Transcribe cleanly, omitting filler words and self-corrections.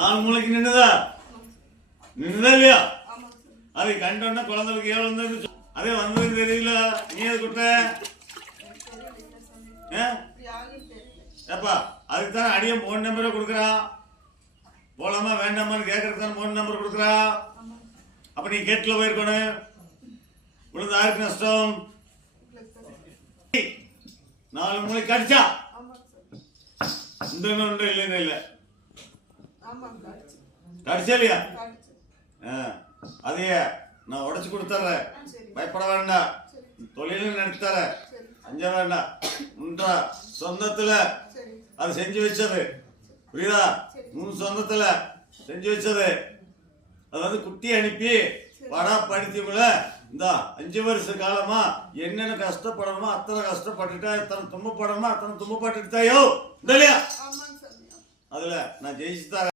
4 மூளைக்கு நின்னுதா இல்லையா? அதை கண்டோன்னா குழந்தைக்கு ஏழு வந்து அதே வந்தது தெரியல. நீ எது கொடுத்த? ஏப்பா அதுக்கு தானே அடியும் போன் நம்பரை கொடுக்குறான். போலாமா வேண்டாமான்னு கேட்கறதுக்கு தானே போன் நம்பர் கொடுக்குறான். அப்ப நீ கேட்ல போயிருக்கணும். விழுந்து யாருக்கு நஷ்டம்? 4 மூளை கடிச்சா இந்த ஒன்று இல்லைன்னு இல்லை கடிச்சா இல்லையா? அதையே நான் உடைச்சு கொடுத்துறேன். பயப்பட வேண்டாம். தொழிலும் நடத்துறேன். அஞ்ச வேண்டாம். உண்டா சொந்தத்துல அது செஞ்சு வச்சது புரியுதா? உன் சொந்தத்துல செஞ்சு வச்சது. அது வந்து குட்டி அனுப்பி படா படித்தவங்கள இந்த 5 வருஷ காலமா என்னென்ன கஷ்டப்படணுமோ அத்தனை கஷ்டப்பட்டுட்டா, எத்தனை துன்பப்படணுமோ அத்தனை துன்பப்பட்டுட்டாயோ இல்லையா? அதுல நான் ஜெயிச்சு தரேன்.